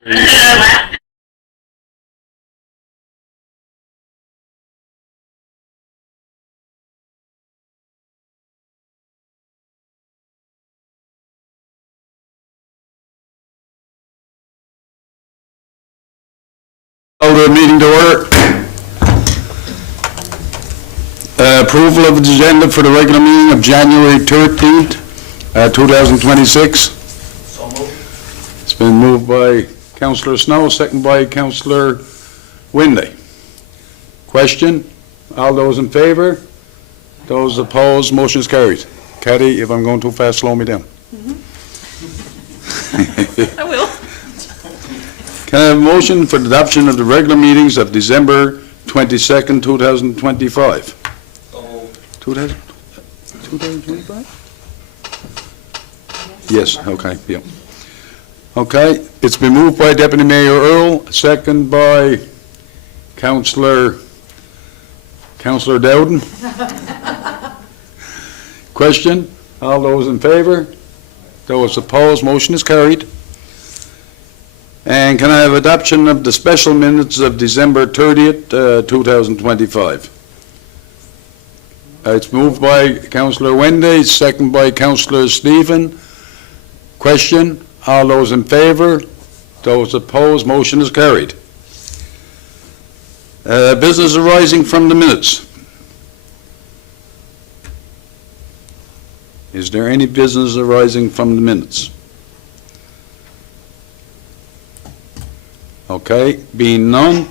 Call the meeting to order. Approval of the agenda for the regular meeting of January 13th, 2026. So moved. It's been moved by Councillor Snow, second by Councillor Winley. Question? All those in favor? Those opposed? Motion is carried. Kathy, if I'm going too fast, slow me down. I will. Can I have a motion for the adoption of the regular meetings of December 22nd, 2025? So moved. 2025? Yes, okay, yeah. Okay, it's been moved by Deputy Mayor Earl, second by Councillor Dowden. Question? All those in favor? Those opposed? Motion is carried. And can I have adoption of the special minutes of December 30th, 2025? It's moved by Councillor Wendy, second by Councillor Stephen. Question? All those in favor? Those opposed? Motion is carried. Business arising from the minutes. Is there any business arising from the minutes? Okay, being none.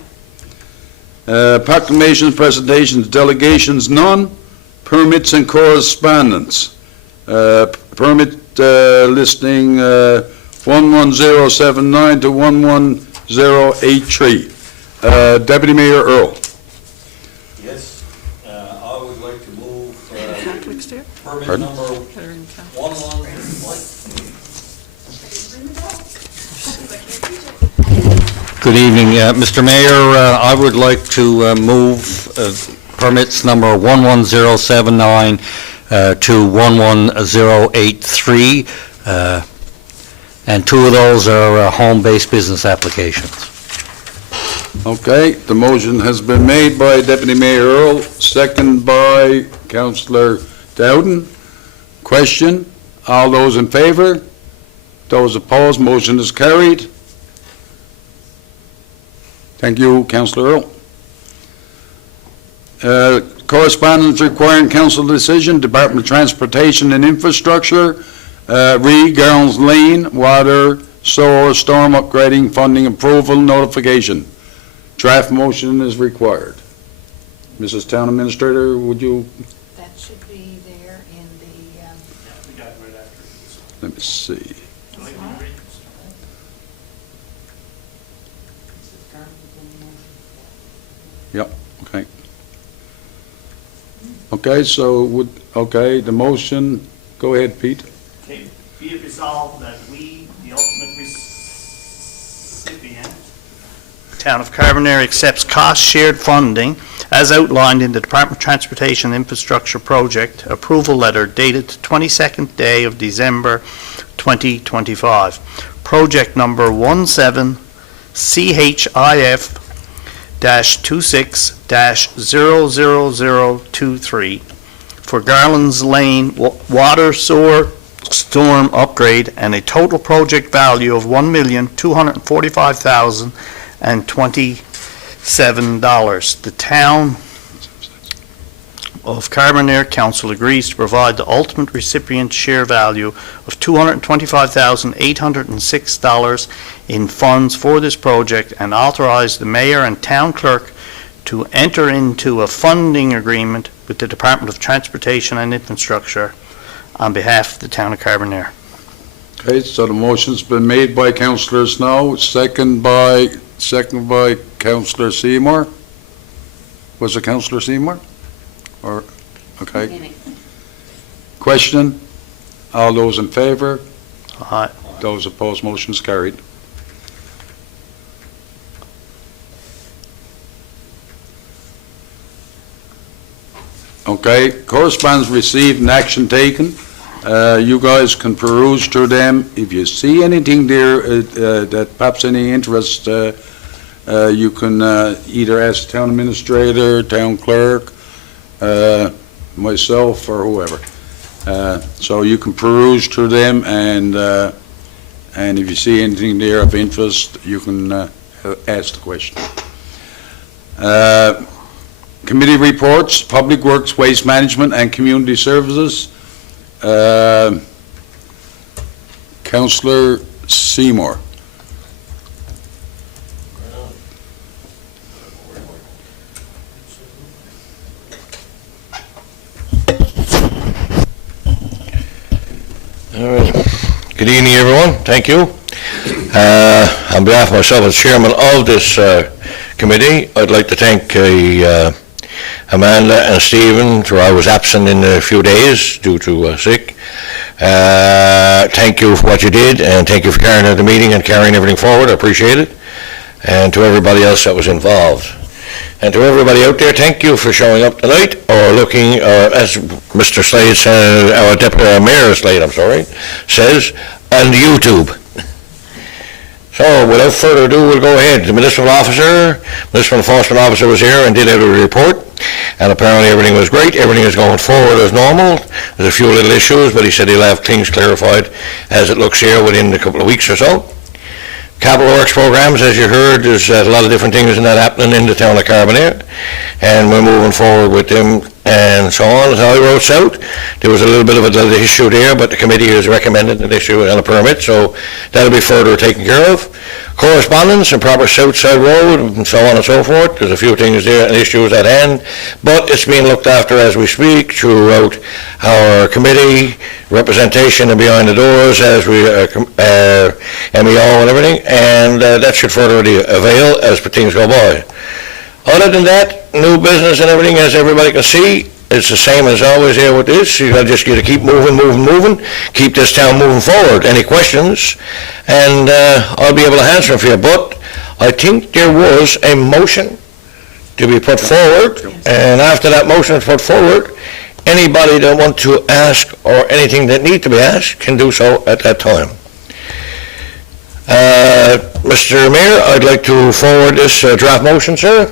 Proclamations, presentations, delegations, none. Permits and correspondence. Permit listing 11079 to 11083. Deputy Mayor Earl. Yes, I would like to move Conflicts there? permit Pardon? number 11. Good evening, Mr. Mayor. I would like to move permits number 11079 to 11083, and two of those are home-based business applications. Okay, the motion has been made by Deputy Mayor Earl, second by Councillor Dowden. Question? All those in favor? Those opposed? Motion is carried. Thank you, Councillor Earl. Correspondence requiring council decision, Department of Transportation and Infrastructure, Garland's Lane, water, sewer, storm upgrading, funding approval, notification. Draft motion is required. Mrs. Town Administrator, would you? That should be there in the, We got it right after this. Let me see. Yep, okay. Okay, so the motion, go ahead, Pete. Okay, be it resolved that we, the ultimate recipient, Town of Carbonear, accepts cost-shared funding as outlined in the Department of Transportation Infrastructure Project Approval Letter dated 22nd day of December 2025. Project number 17CHIF-26-00023 for Garland's Lane water sewer storm upgrade and a total project value of $1,245,027. The Town of Carbonear Council agrees to provide the ultimate recipient share value of $225,806 in funds for this project and authorize the mayor and town clerk to enter into a funding agreement with the Department of Transportation and Infrastructure on behalf of the Town of Carbonear. Okay, so the motion's been made by Councillor Snow, second by Councillor Seymour. Was it Councillor Seymour? Or, okay. Question? All those in favor? Aye. Those opposed, motion is carried. Okay, correspondence received and action taken. You guys can peruse through them. If you see anything there that perhaps any interest, you can either ask the town administrator, town clerk, myself, or whoever. So you can peruse through them, and if you see anything there of interest, you can ask the question. Committee reports, Public Works, Waste Management, and Community Services. Councillor Seymour. All right. Good evening, everyone. Thank you. On behalf of myself as chairman of this committee, I'd like to thank Amanda and Stephen, who I was absent in a few days due to sick. Thank you for what you did, and thank you for carrying out the meeting and carrying everything forward. I appreciate it. And to everybody else that was involved. And to everybody out there, thank you for showing up tonight, or looking, as Mr. Slade said, our Deputy Mayor Slade, says, on YouTube. So, without further ado, we'll go ahead. The municipal enforcement officer was here and did a report, and apparently everything was great. Everything is going forward as normal. There's a few little issues, but he said he'll have things clarified as it looks here within a couple of weeks or so. Capital Works programs, as you heard, there's a lot of different things in that happening in the town of Carbonear, and we're moving forward with them and so on. As I wrote out, there was a little bit of an issue there, but the committee has recommended an issue on a permit, so that'll be further taken care of. Correspondence and proper South Side Road and so on and so forth. There's a few things there and issues at hand, but it's being looked after as we speak throughout our committee, representation and behind the doors as we MEO and everything, and that should further avail as things go by. Other than that, new business and everything, as everybody can see, it's the same as always here with this. You gotta just gotta keep moving, keep this town moving forward. Any questions? And I'll be able to answer them for you. But I think there was a motion to be put forward, and after that motion is put forward, anybody that want to ask or anything that need to be asked can do so at that time. Mr. Mayor, I'd like to forward this draft motion, sir.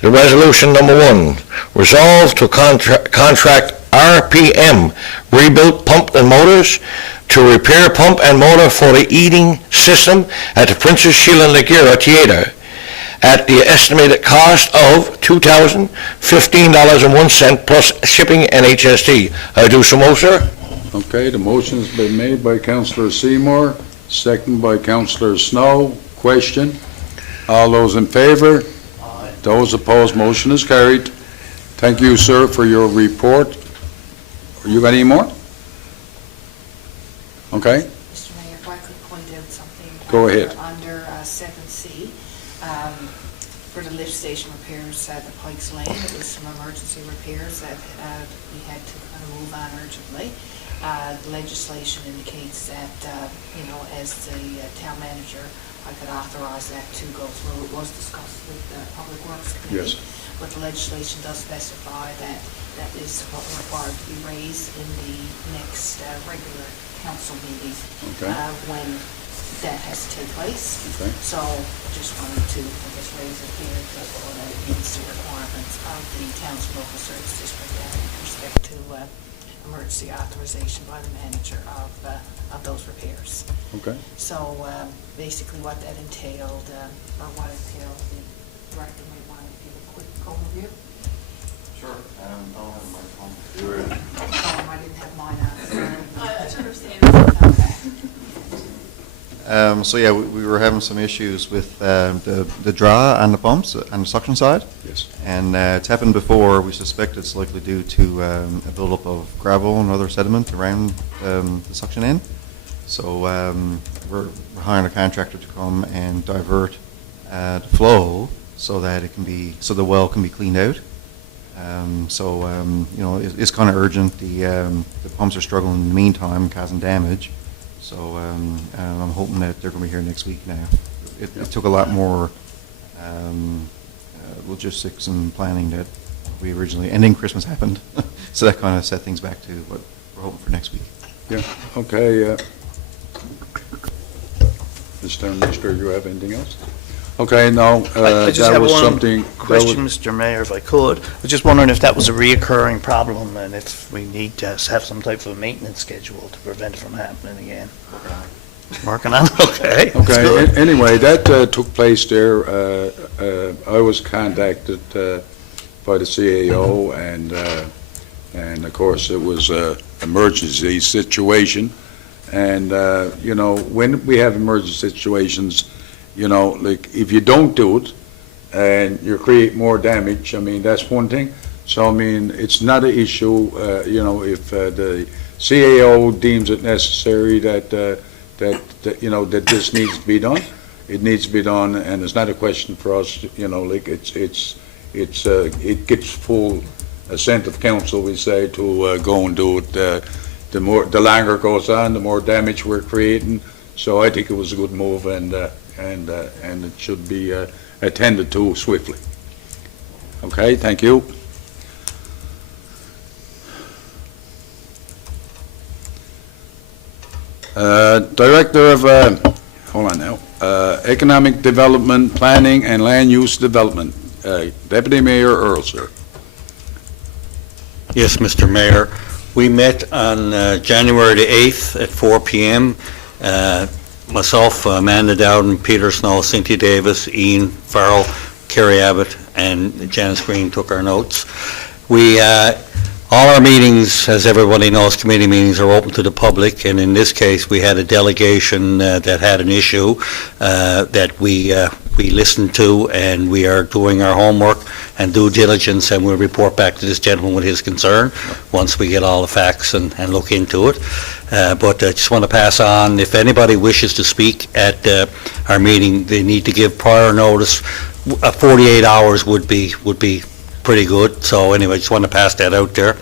The resolution number 1, resolve to contract RPM rebuilt pump and motors to repair pump and motor for the heating system at the Princess Sheila Laguerre Theater at the estimated cost of $2,015.01 plus shipping and HST. I do so, sir. Okay, the motion's been made by Councillor Seymour, second by Councillor Snow. Question? All those in favor? Aye. Those opposed, motion is carried. Thank you, sir, for your report. You got any more? Okay, Mr. Mayor, if I could point out something. Go ahead. Under 7C, for the lift station repairs at the Pikes Lane, it was some emergency repairs that we had to kind of move on urgently. The legislation indicates that, as the town manager, I could authorize that to go through. It was discussed with the Public Works Committee. Yes. But the legislation does specify that that is required to be raised in the next regular council meeting. Okay. When that has to take place. Okay. So just wanted to, raise it here that it meets the requirements of the town's local service district with respect to emergency authorization by the manager of those repairs. okay. So basically what that entailed, the director might want to give a quick overview. Sure, I'll have my phone. I didn't have mine on. I understand. Okay. So yeah, we were having some issues with the draw and the pumps and the suction side. Yes. And it's happened before. We suspect it's likely due to a buildup of gravel and other sediment around the suction end. So we're hiring a contractor to come and divert the flow so that the well can be cleaned out. It's kind of urgent. The pumps are struggling in the meantime, causing damage. So I'm hoping that they're going to be here next week now. It took a lot more logistics and planning that we originally, and then Christmas happened. So that kind of set things back to what we're hoping for next week. Okay, Mr. Minister, you have anything else? Okay, no, I just that have was one something. question, Mr. Mayor, if I could. I was just wondering if that was a reoccurring problem and if we need to have some type of maintenance schedule to prevent it from happening again. Working on it, okay. that's Okay, good. anyway, that took place there. I was contacted by the CAO, and of course, it was an emergency situation. And, when we have emergency situations, like, if you don't do it and you create more damage, that's one thing. So, it's not an issue, if the CAO deems it necessary that this needs to be done, it needs to be done, and it's not a question for us, like, it gets full assent of council, we say, to go and do it. The longer it goes on, the more damage we're creating. So I think it was a good move, and it should be attended to swiftly. Okay, thank you. Director of, hold on now, Economic Development, Planning, and Land Use Development, Deputy Mayor Earl, sir. Yes, Mr. Mayor. We met on January the 8th at 4 p.m. Myself, Amanda Dowden, Peter Snow, Cynthia Davis, Ian Farrell, Kerry Abbott, and Janice Green took our notes. All our meetings, as everybody knows, committee meetings are open to the public, and in this case, we had a delegation that had an issue that we listened to, and we are doing our homework and due diligence, and we'll report back to this gentleman with his concern once we get all the facts and look into it. But I just want to pass on, if anybody wishes to speak at our meeting, they need to give prior notice. 48 hours would be pretty good. So anyway, just want to pass that out there.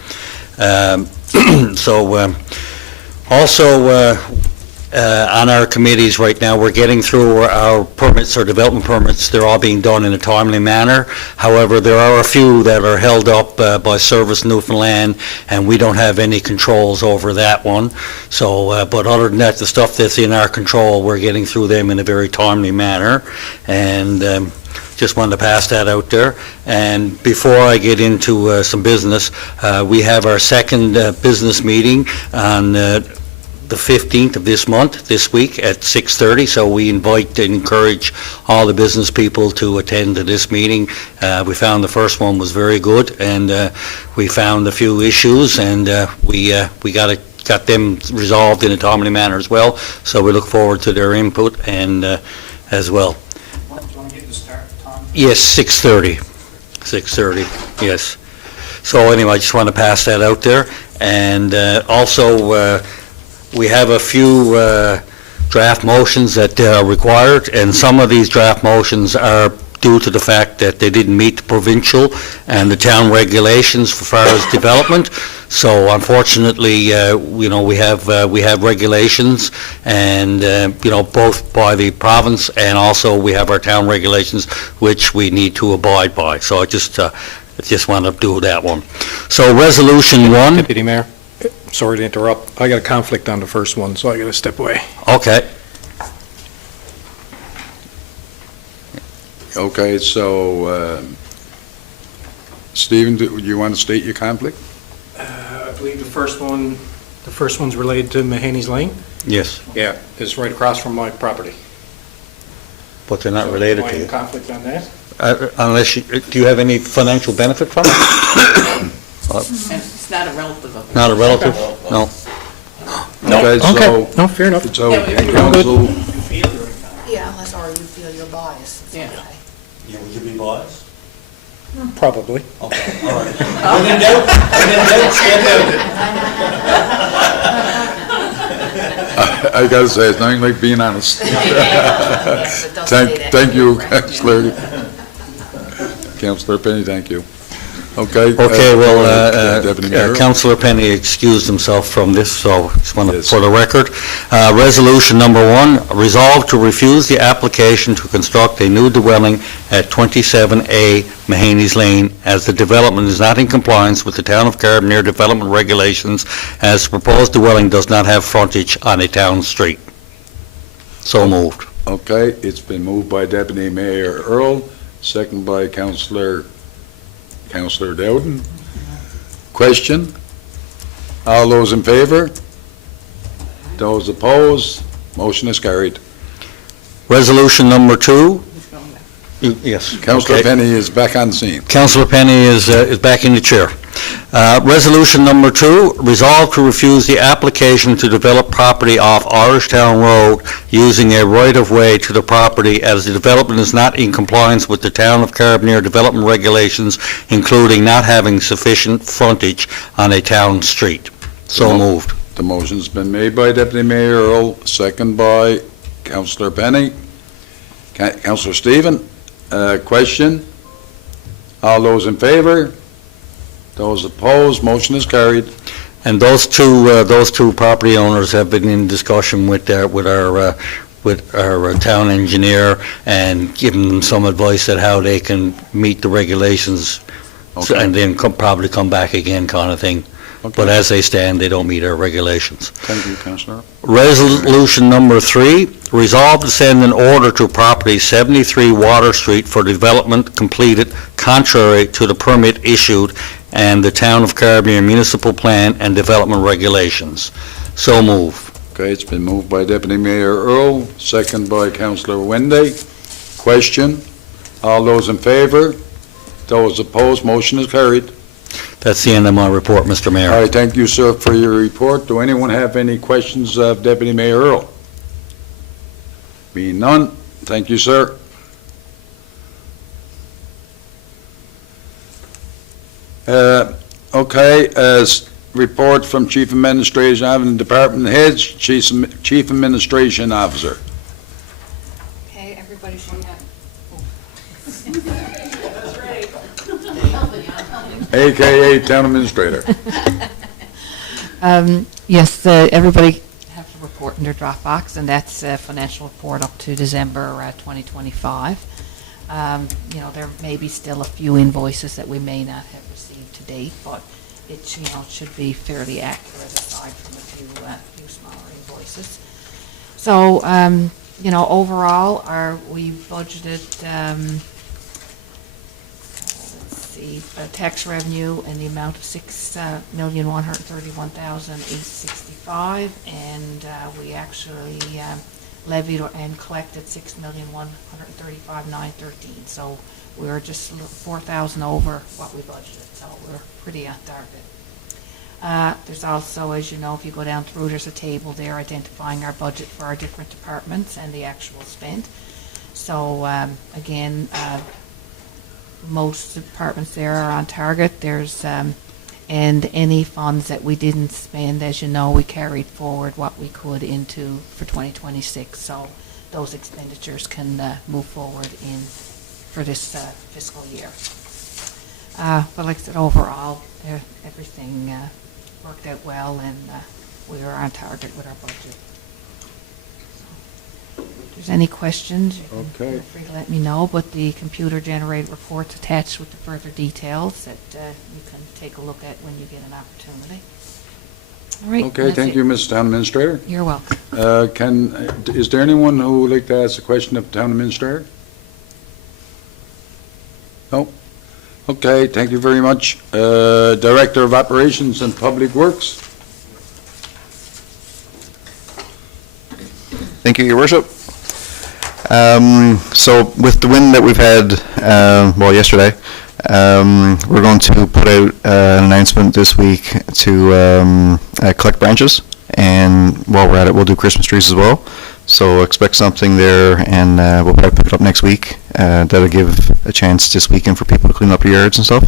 Also, on our committees right now, we're getting through our permits, our development permits. They're all being done in a timely manner. However, there are a few that are held up by Service Newfoundland, and we don't have any controls over that one. So, but other than that, the stuff that's in our control, we're getting through them in a very timely manner. And just wanted to pass that out there. And before I get into some business, we have our second business meeting on the 15th of this month, this week at 6:30. So we invite and encourage all the business people to attend to this meeting. We found the first one was very good, and we found a few issues, and we got them resolved in a timely manner as well. So we look forward to their input and as well. Yes, 6:30. 6:30, yes. So anyway, I just want to pass that out there. And also, we have a few draft motions that are required, and some of these draft motions are due to the fact that they didn't meet the provincial and the town regulations for far as development. So unfortunately, we have regulations, and both by the province, and also we have our town regulations which we need to abide by. So I just want to do that one. So resolution 1. Deputy Mayor, sorry to interrupt. I got a conflict on the first one, so I got to step away. Okay. Okay, so, Stephen, do you want to state your conflict? I believe the first one's related to Mahaney's Lane. Yes, Yeah, it's right across from my property. but they're not So related am I to in you. conflict on that? Unless do you have any financial benefit from it? And it's not a relative of. Not a relative? No. Okay, so, No, fair enough. so, Yeah, but if you're council, Yeah, unless or you feel you're biased. It's Yeah. okay. Yeah, would you be biased? Probably. Okay, all right. When in doubt, stand out. I gotta say, it's nothing like being honest. But don't say that. Thank you, Councillor. Councillor Penny, thank you. Okay. Okay, Deputy Mayor. Councillor Penny excused himself from this, so just want to, Yes. for the record. Resolution number 1, resolve to refuse the application to construct a new dwelling at 27A Mahaney's Lane as the development is not in compliance with the Town of Carbonear development regulations, as the proposed dwelling does not have frontage on a town street. So moved. Okay, it's been moved by Deputy Mayor Earl, second by Councillor Dowden. Question? All those in favor? Those opposed? Motion is carried. Resolution number 2. Who's going there? Yes. Councillor Okay. Penny is back on scene. Councillor Penny is back in the chair. Resolution number 2, resolve to refuse the application to develop property off Irishtown Road using a right-of-way to the property as the development is not in compliance with the Town of Carbonear development regulations, including not having sufficient frontage on a town street. So moved. The motion's been made by Deputy Mayor Earl, second by Councillor Penny. Councillor Stephen, question? All those in favor? Those opposed? Motion is carried. And those two property owners have been in discussion with our town engineer and given them some advice at how they can meet the regulations, Okay. and then probably come back again kind of thing. But Okay. as they stand, they don't meet our regulations. Thank you, Councillor. Resolution number 3, resolve to send an order to property 73 Water Street for development completed contrary to the permit issued and the Town of Carbonear Municipal Plan and Development Regulations. So move. Okay, it's been moved by Deputy Mayor Earl, second by Councillor Wendy. Question? All those in favor? Those opposed? Motion is carried. That's the end of my report, Mr. Mayor. All right, thank you, sir, for your report. Do anyone have any questions of Deputy Mayor Earl? Being none, thank you, sir. Okay, report from Chief Administration and Department Heads, Chief Administration Officer. Okay, everybody should have. AKA Town Administrator. Yes, everybody have to report in their Dropbox, and that's a financial report up to December 2025. There may be still a few invoices that we may not have received to date, but it should be fairly accurate aside from a few smaller invoices. So, overall, we budgeted, tax revenue in the amount of $6,131,865, and we actually levied and collected $6,135,913. So we're just $4,000 over what we budgeted, so we're pretty on target. There's also, as you know, if you go down through, there's a table there identifying our budget for our different departments and the actual spent. So again, most departments there are on target. There's and any funds that we didn't spend, as you know, we carried forward what we could into for 2026. So those expenditures can move forward for this fiscal year. But like I said, overall, everything worked out well, and we are on target with our budget. If there's any questions, you can Okay. feel free to let me know, but the computer-generated report's attached with the further details that you can take a look at when you get an opportunity. All right. Okay, that's thank it. you, Mr. Town Administrator. You're welcome. Is there anyone who would like to ask a question of the Town Administrator? No? Okay, thank you very much. Director of Operations and Public Works? Thank you, Your Worship. So with the wind that we've had, yesterday, we're going to put out an announcement this week to collect branches, and while we're at it, we'll do Christmas trees as well. So expect something there, and we'll probably pick it up next week. That'll give a chance this weekend for people to clean up their yards and stuff.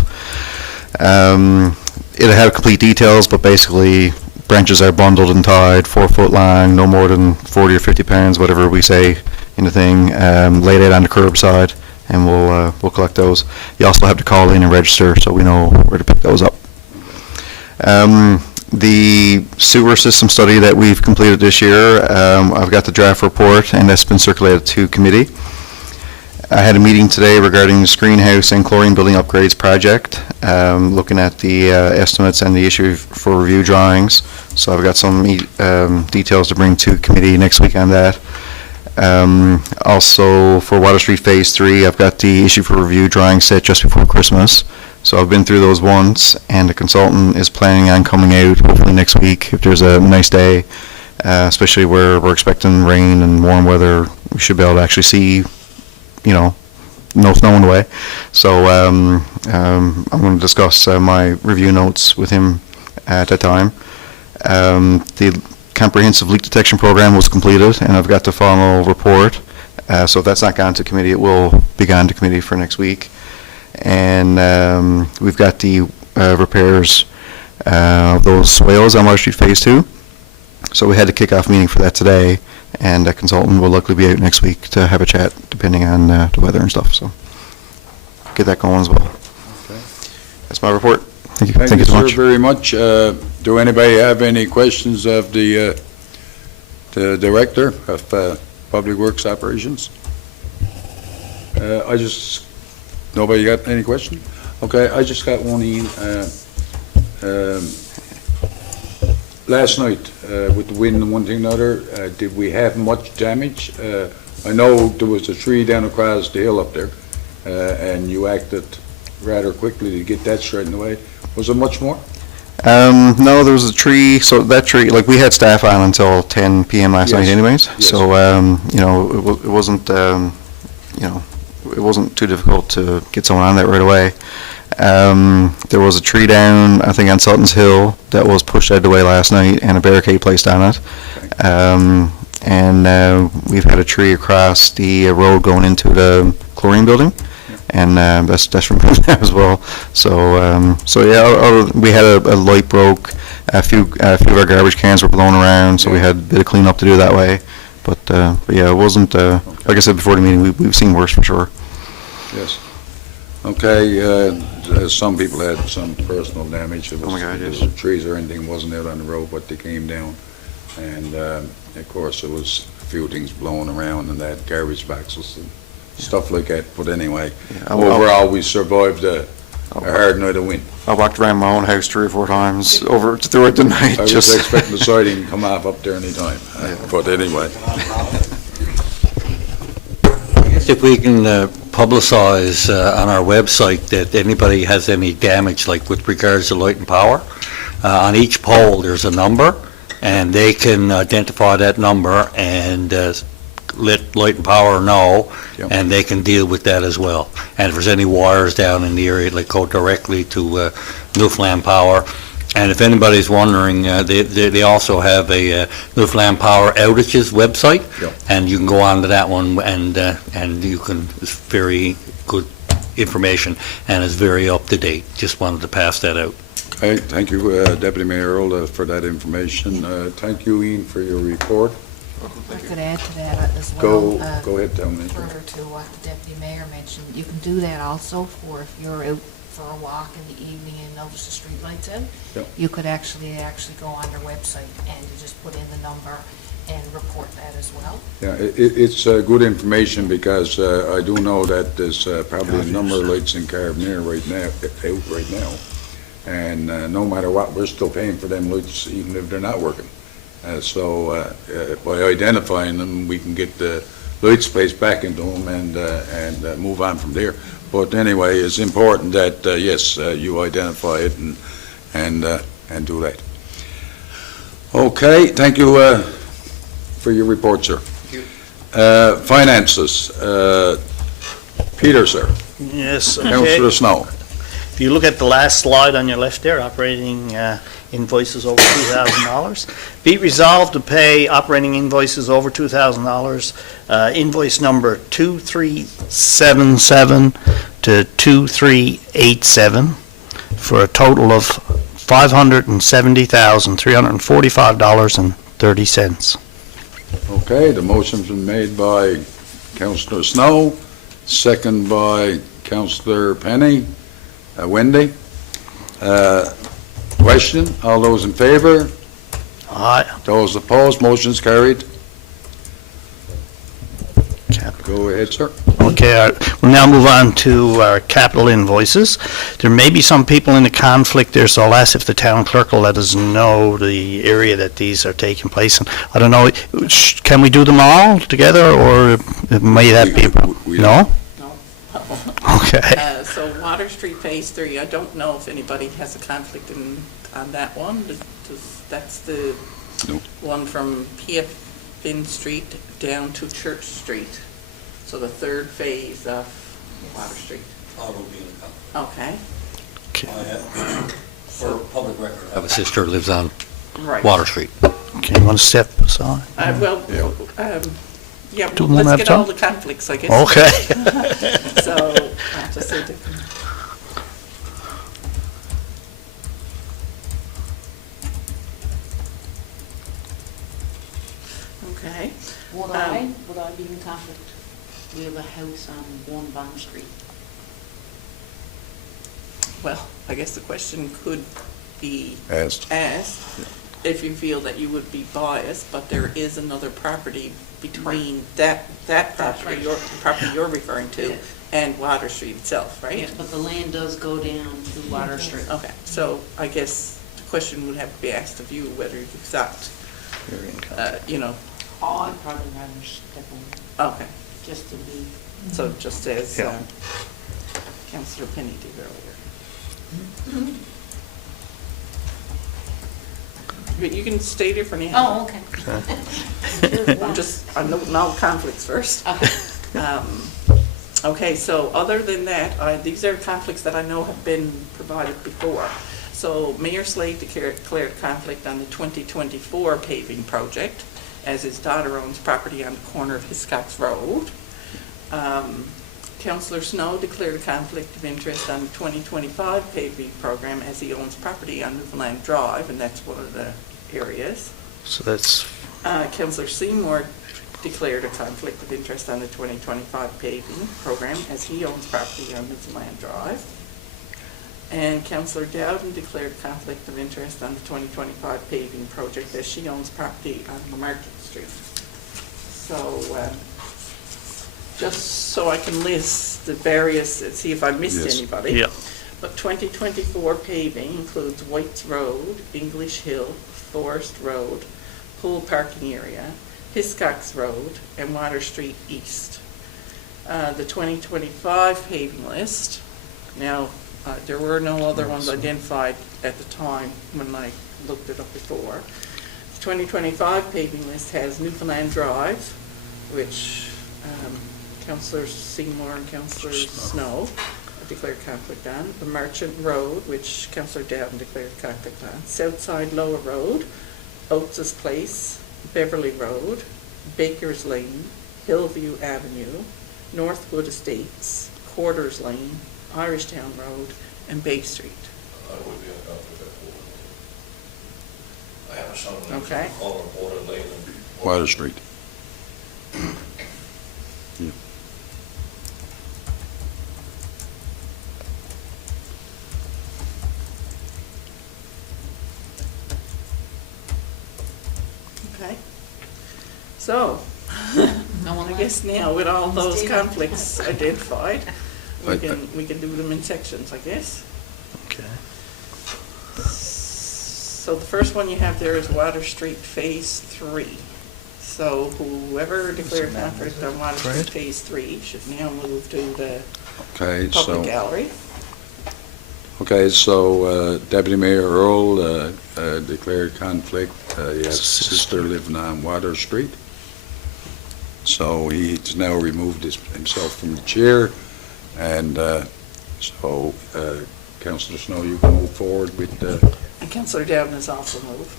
It'll have complete details, but basically branches are bundled and tied, 4 foot long, no more than 40 or 50 pounds, whatever we say in the thing, laid out on the curbside, and we'll collect those. You also have to call in and register, so we know where to pick those up. The sewer system study that we've completed this year, I've got the draft report, and that's been circulated to committee. I had a meeting today regarding the screenhouse and chlorine building upgrades project, looking at the estimates and the issue for review drawings. So I've got some details to bring to committee next week on that. Also, for Water Street Phase 3, I've got the issue for review drawing set just before Christmas. So I've been through those once, and the consultant is planning on coming out hopefully next week if there's a nice day, especially where we're expecting rain and warm weather. We should be able to actually see, no snow in the way. So I'm going to discuss my review notes with him at that time. The comprehensive leak detection program was completed, and I've got the final report. So if that's not gone to committee, it will be gone to committee for next week. And we've got the repairs of those swales on Water Street Phase 2. So we had a kickoff meeting for that today, and a consultant will likely be out next week to have a chat, depending on the weather and stuff. So get that going as well. Okay. That's my report. Thank you. Thank you, so sir, much. very much. Do anybody have any questions of the Director of Public Works Operations? Nobody got any question? Okay, I just got one, Ian. Last night, with the wind and one thing and another, did we have much damage? I know there was a tree down across the hill up there, and you acted rather quickly to get that straightened away. Was there much more? No, there was a tree, so that tree, like, we had staff on until 10 p.m. last night Yes. anyways. Yes. So, it wasn't, it wasn't too difficult to get someone on that right away. There was a tree down, I think on Sutton's Hill, that was pushed out of the way last night and a barricade placed on it. And we've had a tree across the road going into the chlorine building, and that's removed as well. So we had a light broke, a few of our garbage cans were blown around, so we had a bit of cleanup to do that way. But yeah, it wasn't, like I said before the meeting, we've seen worse for sure. Yes. Okay, some people had some personal damage. It was, Oh my God, yes. the trees or anything wasn't out on the road, but they came down. And, of course, there was a few things blowing around and that, garbage boxes and stuff like that. But anyway, overall, we survived a hard night of wind. I walked around my own house 3 or 4 times through it tonight. I was expecting the siding to come off up there anytime. But anyway, If we can publicize on our website that anybody has any damage, like with regards to light and power, on each pole, there's a number, and they can identify that number and let light and power know, Yep. and they can deal with that as well. And if there's any wires down in the area, like go directly to Newfoundland Power. And if anybody's wondering, they also have a Newfoundland Power outages website, Yep. and you can go on to that one, and you can, it's very good information, and it's very up to date. Just wanted to pass that out. okay, thank you, Deputy Mayor Earl, for that information. Thank you, Ian, for your report. I could add to that as well. Go ahead, tell me. Further to what the deputy mayor mentioned, you can do that also for if you're out for a walk in the evening and notice the streetlights in. Yep. You could actually go on their website and you just put in the number and report that as well. Yeah, it's good information because I do know that there's probably a number of lights in Carbonear right now. And no matter what, we're still paying for them lights even if they're not working. So by identifying them, we can get the light space back into them and move on from there. But anyway, it's important that, yes, you identify it and do that. Okay, thank you for your report, sir. Finances, Peter, sir. Yes, okay. Councillor Snow. If you look at the last slide on your left there, operating invoices over $2,000. Be it resolved to pay operating invoices over $2,000, invoice number 2377 to 2387 for a total of $570,345.30. Okay, the motion's been made by Councillor Snow, second by Councillor Penny. Wendy? Question, all those in favour? Aye. Those opposed, motion's carried. Cap- Go ahead, sir. Okay, we'll now move on to our capital invoices. There may be some people in the conflict there, so I'll ask if the town clerk will let us know the area that these are taking place in. I don't know, can we do them all together, or may that be, We- no? No. Okay. So Water Street Phase 3, I don't know if anybody has a conflict on that one. That's the No. one from P.F. Finn Street down to Church Street. So the third phase of Water Street. I will be in the company. Okay. I have, for public record. I have a sister who lives on Right. Water Street. Okay, you want to step aside? Well, yeah, Do them one let's at a get all time? the conflicts, I guess. Okay. So, I'll just say okay. Would I be in conflict? We have a house on 1 Bond Street. Well, I guess the question could be Asked. asked if you feel that you would be biased, but there is another property between that property, right. your property you're referring to, Yeah. and Water Street itself, right? But the land does go down to Water Street. Okay, so I guess the question would have to be asked of you whether you thought, you know, Oh, I'd probably rather step on, okay, just to be. so just as Yeah. Councillor Penny did earlier. But you can stay there for now. Oh, okay. I'm noting all conflicts first. Okay. Okay, so other than that, these are conflicts that I know have been provided before. So Mayor Slade declared conflict on the 2024 paving project, as his daughter owns property on the corner of Hiscox Road. Councillor Snow declared a conflict of interest on the 2025 paving program, as he owns property on Newfoundland Drive, and that's one of the areas. So that's, Councillor Seymour declared a conflict of interest on the 2025 paving program, as he owns property on Newfoundland Drive. And Councillor Dowden declared a conflict of interest on the 2025 paving project, as she owns property on Market Street. So, just so I can list the various, and see if I missed Yes. anybody. yeah. But 2024 paving includes White's Road, English Hill, Forest Road, Pool Parking Area, Hiscox Road, and Water Street East. The 2025 paving list, now, there were no other ones identified at the time when I looked it up before. The 2025 paving list has Newfoundland Drive, which Councillor Seymour and Councillor Snow declared conflict on. The Merchant Road, which Councillor Dowden declared conflict on. Southside Lower Road, Oates' Place, Beverly Road, Baker's Lane, Hillview Avenue, Northwood Estates, Quarters Lane, Irishtown Road, and Bay Street. I would be in conflict with that. I have a son who lives Okay. on the corner of Water Lane and Water Street. Okay? So, No one I likes. guess now with all those Steve. conflicts identified, I- we can do them in sections, I guess. Okay. So the first one you have there is Water Street Phase 3. So whoever declared conflict on Water Street Right. Phase 3 should now move to the Okay, public so, gallery. Deputy Mayor Earl declared conflict. He has a sister living on Water Street. So he's now removed himself from the chair, and so Councillor Snow, you can move forward with, And Councillor Dowden has also moved.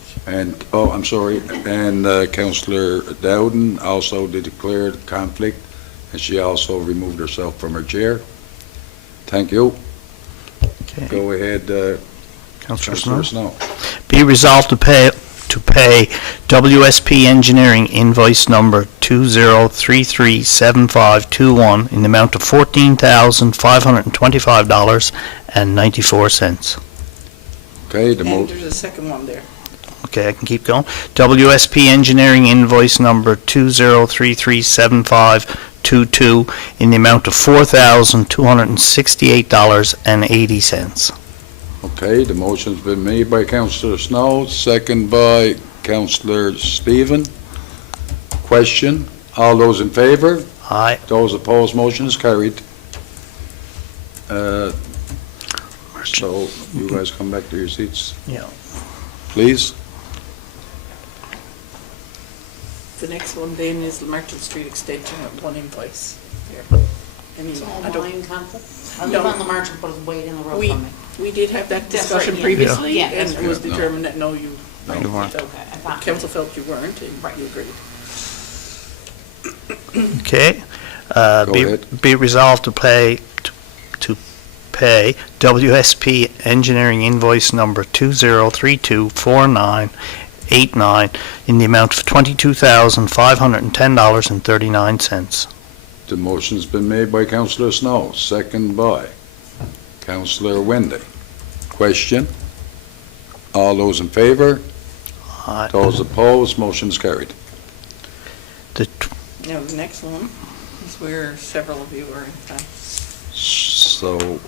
I'm sorry, and Councillor Dowden also declared conflict, and she also removed herself from her chair. Thank you. Okay. Go ahead, Councillor Councillor Snow. Snow. Be resolved to to pay WSP Engineering invoice number 20337521 in the amount of $14,525.94. Okay, the And there's a second one there. Okay, I can keep going. WSP Engineering invoice number 20337522 in the amount of $4,268.80. Okay, the motion's been made by Councillor Snow, second by Councillor Stephen. Question, all those in favor? Aye. Those opposed, motion is carried. So you guys come back to your seats. Yeah. Please. The next one then is the Merchant Street Extension at one invoice. There. I mean, It's all I don't, mine conflict. I No. live on the Merchant, but it's way down the road We- from me. we did have that That's discussion right, yeah. previously, Yeah, and that's it was right. No. determined that no, you, You weren't. so Okay, I thought. council felt you weren't, and you agreed. Okay. Go Be ahead. be resolved to pay WSP Engineering invoice number 20324989 in the amount of $22,510.39. The motion's been made by Councillor Snow, second by Councillor Wendy. Question, all those in favor? Aye. Those opposed, motion is carried. Now, the next one is where several of you are in fact. So,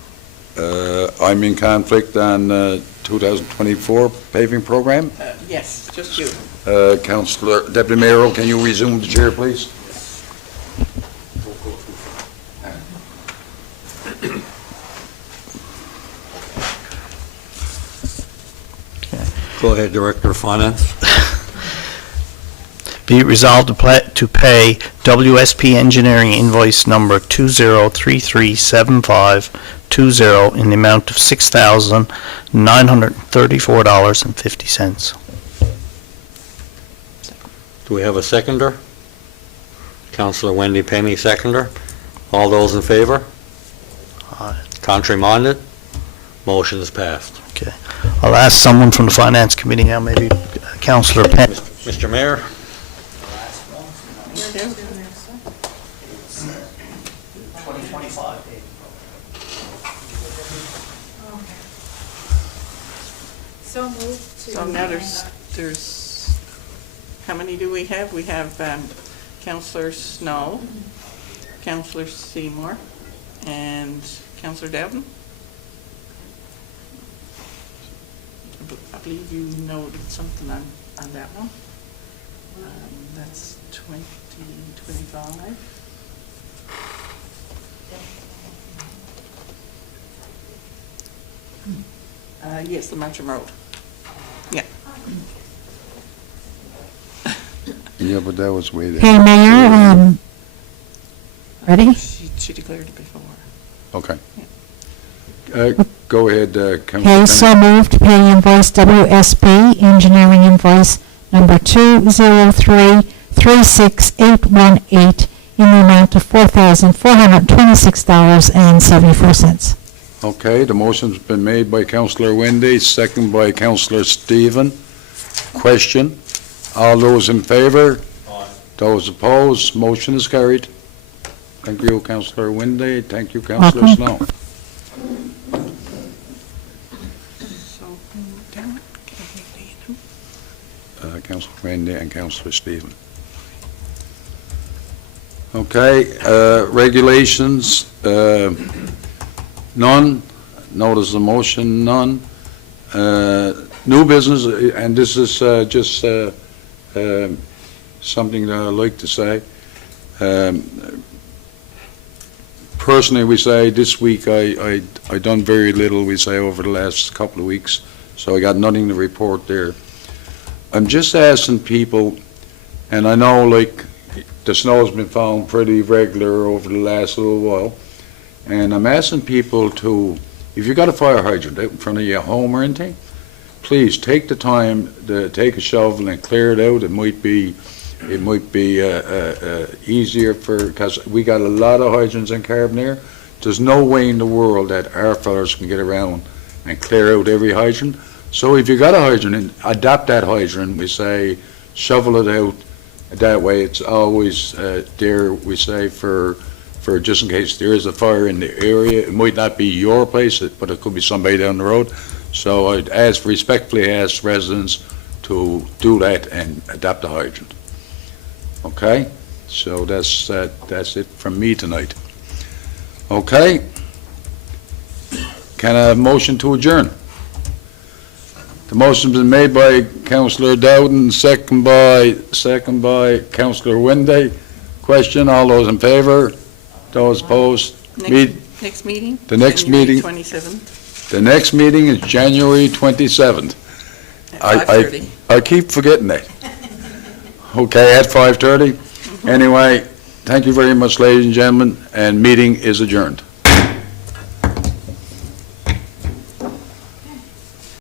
I'm in conflict on 2024 paving program. Yes, just you. Councillor, Deputy Mayor, can you resume the chair, please? Go ahead, Director of Finance. Be it resolved to pay WSP Engineering invoice number 20337520 in the amount of $6,934.50. Do we have a seconder? Councillor Wendy Penny, seconder. All those in favor? Aye. Contrary minded? Motion is passed. I'll ask someone from the Finance Committee now, maybe Councillor Penn. Mr. Mayor? So moved to. So now there's, how many do we have? We have Councillor Snow, Councillor Seymour, and Councillor Dowden. I believe you noted something on that one. That's 2025. Yes, the Marcham Road. Yeah, but that was way Hey, there. Mayor, ready? She declared it before. Okay. Go ahead, Councillor Okay, Penny. so moved to pay invoice WSP Engineering invoice number 2033618 in the amount of $4,426.74. Okay, the motion's been made by Councillor Wendy, second by Councillor Stephen. Question, all those in favor? Aye. Those opposed, motion is carried. Thank you, Councillor Wendy. Thank you, Councillor Welcome. Snow. So, down. Councillor Wendy and Councillor Stephen. Okay, regulations, none. Notice of motion, none. New business, and this is just something that I'd like to say. Personally, we say this week I done very little, we say, over the last couple of weeks, so I got nothing to report there. I'm just asking people, and I know like the snow's been found pretty regular over the last little while, and I'm asking people to, if you got a fire hydrant out in front of your home or anything, please take the time to take a shovel and clear it out. It might be easier because we got a lot of hydrants in Carbonear. There's no way in the world that our fellas can get around and clear out every hydrant. So if you got a hydrant, adapt that hydrant, we say, shovel it out. That way, it's always there, we say, for just in case there is a fire in the area. It might not be your place, but it could be somebody down the road. So I'd respectfully ask residents to do that and adapt the hydrant. Okay? So that's it from me tonight. Okay? Can I have a motion to adjourn? The motion's been made by Councillor Dowden, second by Councillor Winday. Question, all those in favor? Those opposed? Next meeting? The next meeting- January 27th The next meeting is January 27th. at I- 5:30. I keep forgetting that. Okay, at 5:30? Anyway, thank you very much, ladies and gentlemen, and meeting is adjourned.